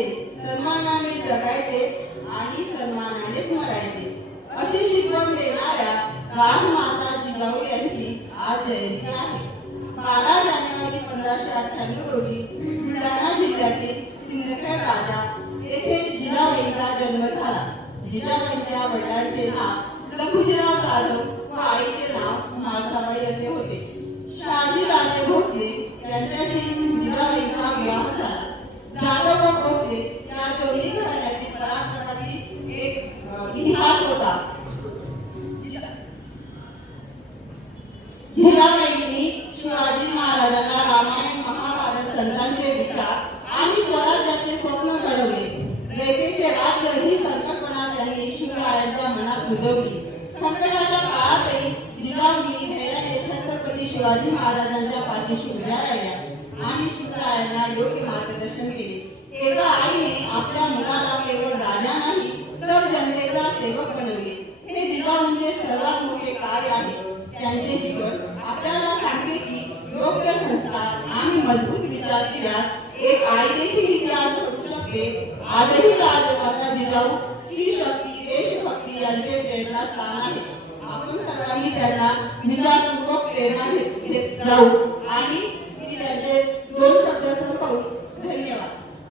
जगायचे, सन्मानाने जगायचे आणि सन्मानानेच मरायचे अशी शिकवण देणाऱ्या राजमाता जिजाऊ यांची आज जयंती आहे. 12 जानेवारी 1598 रोजी बुलढाणा जिल्ह्यातील सिंदखेड राजा येथे जिजाबाईंचा जन्म झाला. जिजाबाईंच्या वडिलांचे नाव लखुजीराव जाधव व आईचे नाव म्हाळसाबाई असे होते. शहाजीराजे भोसले यांच्याशी जिजाबाईंचा विवाह झाला. जाधव व भोसले या दोन्ही घराण्यातील पराक्रमाची एक इतिहास होता. जिजाबाईंनी शिवाजी महाराजांना रामायण महाभारत संतांचे विचार आणि स्वराज्याचे स्वप्न घडवले. रयतेचे राज्य ही संकल्पना त्यांनी शिवरायांच्या मनात रुजवली. संकटाच्या काळातही जिजाऊंनी धैर्याने छत्रपती शिवाजी महाराजांच्या पाठीशी उभ्या राहिल्या आणि शिवरायांना योग्य मार्गदर्शन केले. एका आईने आपल्या मुलाला केवळ राजा नाही तर जनतेचा सेवक बनवले. हे जिजाऊंचे सर्वात मोठे कार्य आहे. त्यांचे जीवन आपल्याला सांगते की योग्य संस्कार आणि मजबूत विचार दिल्यास एक आई देखील इतिहास घडवू शकते. आजही राजमाता जिजाऊ स्त्री शक्ती, देशभक्ती यांचे प्रेरणास्थान आहे. आपण सर्वांनी त्यांना विचारपूर्वक प्रेरणा घेत जाऊ आणि त्यांचे 2 शब्द